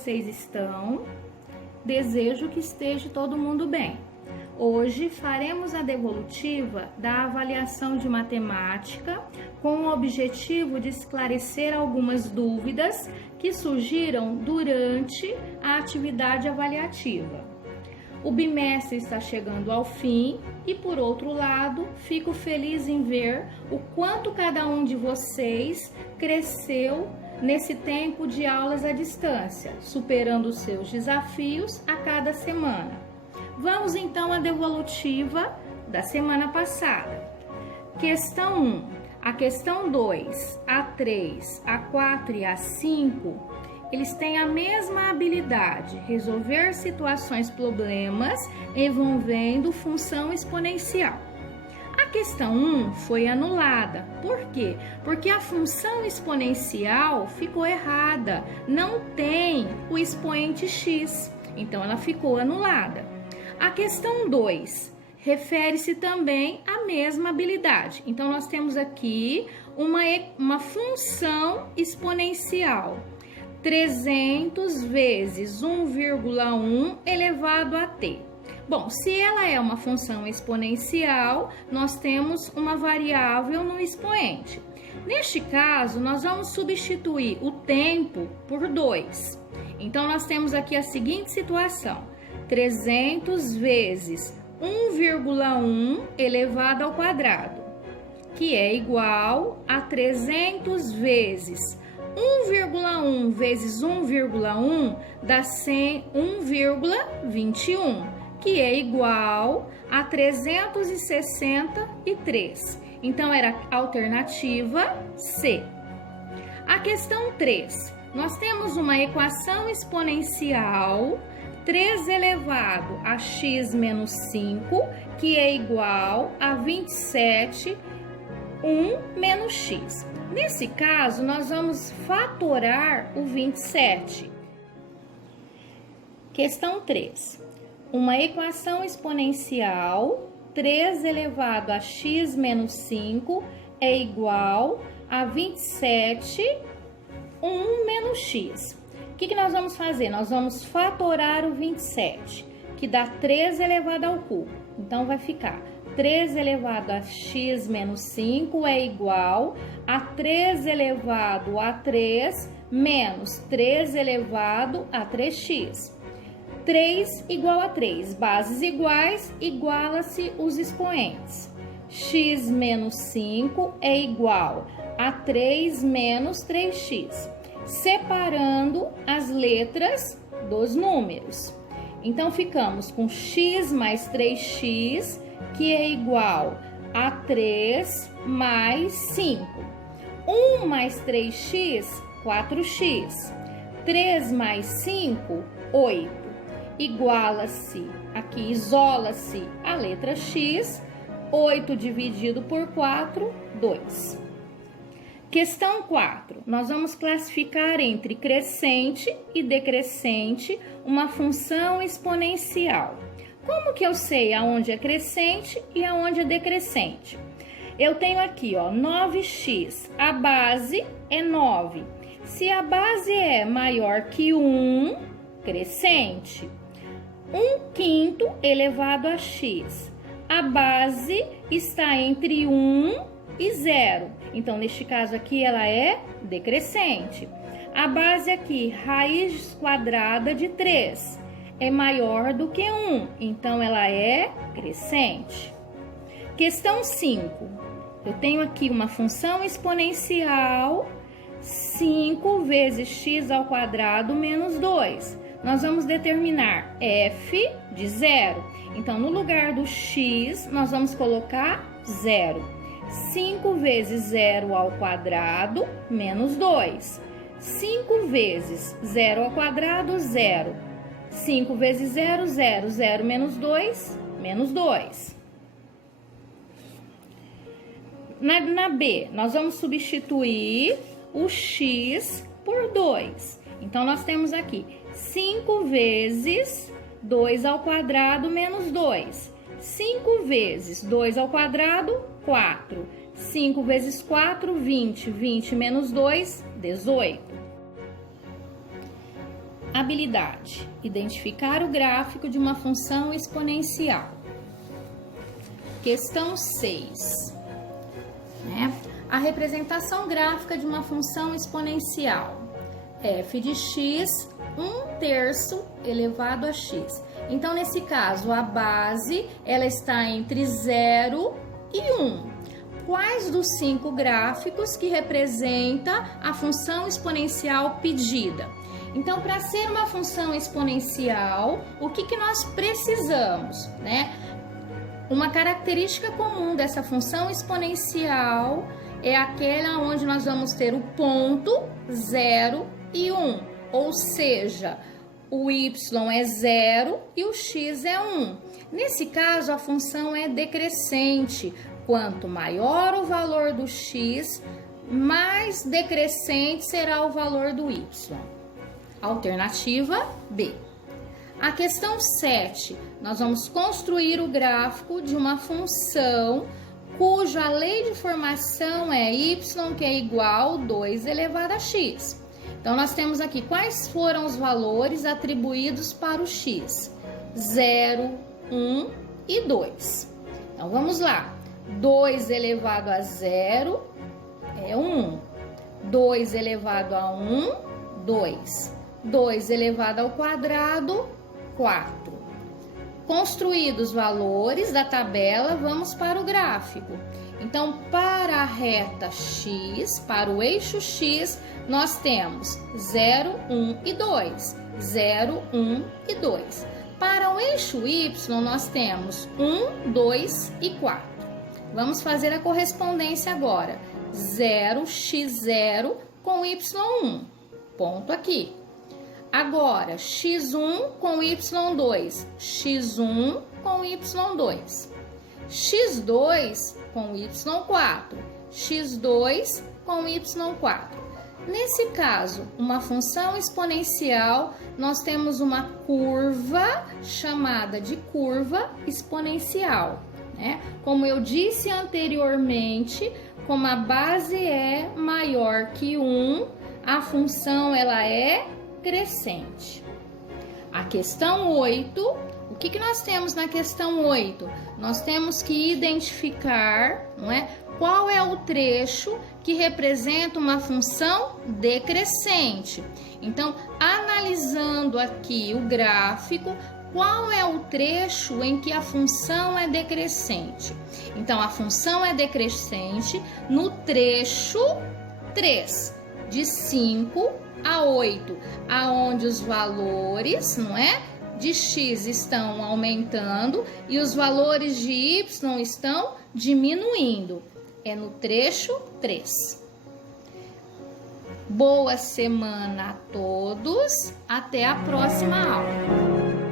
vocês estão? Desejo que esteja todo mundo bem. Hoje faremos a devolutiva da avaliação de matemática com o objetivo de esclarecer algumas dúvidas que surgiram durante a atividade avaliativa. O bimestre está chegando ao fim e, por outro lado, fico feliz em ver o quanto cada um de vocês cresceu nesse tempo de aulas à distância, superando os seus desafios a cada semana. Vamos então à devolutiva da semana passada. Questão 1, a questão 2, a 3, a 4 e a 5, eles têm a mesma habilidade, resolver situações, problemas envolvendo função exponencial. A questão 1 foi anulada. Por quê? Porque a função exponencial ficou errada, não tem o expoente x, então ela ficou anulada. A questão 2 refere-se também à mesma habilidade. Então, nós temos aqui uma função exponencial. 300 vezes 1,1 elevado a t. Bom, se ela é uma função exponencial, nós temos uma variável no expoente. Neste caso, nós vamos substituir o tempo por 2. Então, nós temos aqui a seguinte situação. 300 vezes 1,1 elevado ao quadrado, que é igual a 300 vezes 1,1 vezes 1,1 dá 1,21, que é igual a 363. Então, era a alternativa C. A questão 3. Nós temos uma equação exponencial 3 elevado a x menos 5, que é igual a 27, 1 menos x. Nesse caso, nós vamos fatorar o 27. Questão 3. Uma equação exponencial 3 elevado a x menos 5 é igual a 27, 1 menos x. O que nós vamos fazer? Nós vamos fatorar o 27, que dá 3 elevado ao cubo. Então, vai ficar 3 elevado a x menos 5 é igual a 3 elevado a 3 menos 3 elevado a 3x. 3 igual a 3, bases iguais, iguala-se os expoentes. X menos 5 é igual a 3 menos 3x. Separando as letras dos números. Então, ficamos com x mais 3x, que é igual a 3 mais 5. 1 mais 3x, 4x. 3 mais 5, 8. Iguala-se, aqui isola-se a letra x. 8 dividido por 4, 2. Questão 4. Nós vamos classificar entre crescente e decrescente uma função exponencial. Como que eu sei aonde é crescente e aonde é decrescente? Eu tenho aqui, ó, 9x. A base é 9. Se a base é maior que 1, crescente. 1/5 elevado a x. A base está entre 1 e 0. Então, neste caso aqui, ela é decrescente. A base aqui, raiz quadrada de 3, é maior do que 1. Então, ela é crescente. Questão 5. Eu tenho aqui uma função exponencial 5 vezes x ao quadrado menos 2. Nós vamos determinar f de 0. Então, no lugar do x, nós vamos colocar 0. 5 vezes 0 ao quadrado, menos 2. 5 vezes 0 ao quadrado, 0. 5 vezes 0, 0. 0 menos 2, menos 2. Na B, nós vamos substituir o x por 2. Então, nós temos aqui 5 vezes 2 ao quadrado menos 2. 5 vezes 2 ao quadrado, 4. 5 vezes 4, 20. 20 menos 2, 18. habilidade: identificar o gráfico de uma função exponencial. Questão 6. A representação gráfica de uma função exponencial. F de x, 1/3 elevado a x. Então, nesse caso, a base ela está entre 0 e 1. Quais dos 5 gráficos que representa a função exponencial pedida? Então, para ser uma função exponencial, o que nós precisamos, né? Uma característica comum dessa função exponencial é aquela onde nós vamos ter o ponto 0 e 1, ou seja, o y é 0 e o x é 1. Nesse caso, a função é decrescente. Quanto maior o valor do x, mais decrescente será o valor do y. Alternativa B. A questão 7, nós vamos construir o gráfico de uma função cuja lei de formação é y, que é igual a 2 elevado a x. Então, nós temos aqui quais foram os valores atribuídos para o x: 0, 1 e 2. Então, vamos lá. 2 elevado a 0 é 1. 2 elevado a 1, 2. 2 elevado ao quadrado, 4. Construídos os valores da tabela, vamos para o gráfico. Então, para a reta x, para o eixo x, nós temos 0, 1 e 2. 0, 1 e 2. Para o eixo y, nós temos 1, 2 e 4. Vamos fazer a correspondência agora. 0, x0 com y1. Ponto aqui. Agora, x1 com y2. x1 com y2. x2 com y4. x2 com y4. Nesse caso, uma função exponencial, nós temos uma curva chamada de curva exponencial. Como eu disse anteriormente, como a base é maior que 1, a função ela é crescente. A questão 8, o que nós temos na questão 8? Nós temos que identificar, qual é o trecho que representa uma função decrescente. Então, analisando aqui o gráfico, qual é o trecho em que a função é decrescente? Então, a função é decrescente no trecho 3, de 5 a 8, aonde os valores, de x estão aumentando e os valores de y estão diminuindo. É no trecho 3. Boa semana a todos. Até a próxima aula.